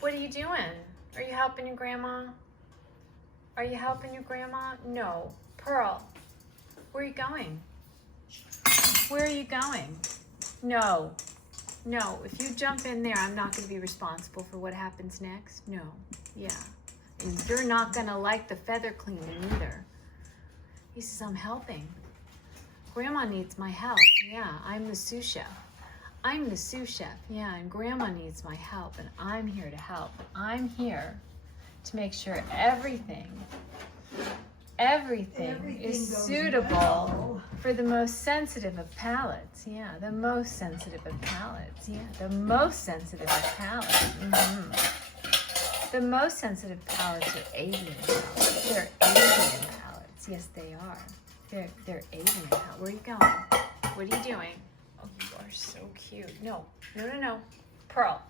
What are you doing? Are you helping your grandma? Are you helping your grandma? No. Pearl, where are you going? Where are you going? No. No, if you jump in there, I'm not going to be responsible for what happens next. No. Yeah. And you're not going to like the feather cleaning either. He says, I'm helping. Grandma needs my help. Yeah, I'm the sous chef. I'm the sous chef. Yeah, and Grandma needs my help, and I'm here to help. I'm here to make sure everything is suitable well. for the most sensitive of palates. Yeah, the most sensitive of palates. Yeah, the most sensitive of palates. The most sensitive palates are avian palates. They're avian palates. Yes, they are. They're avian palates. Where are you going? What are you doing? Oh, you are so cute. No. Pearl.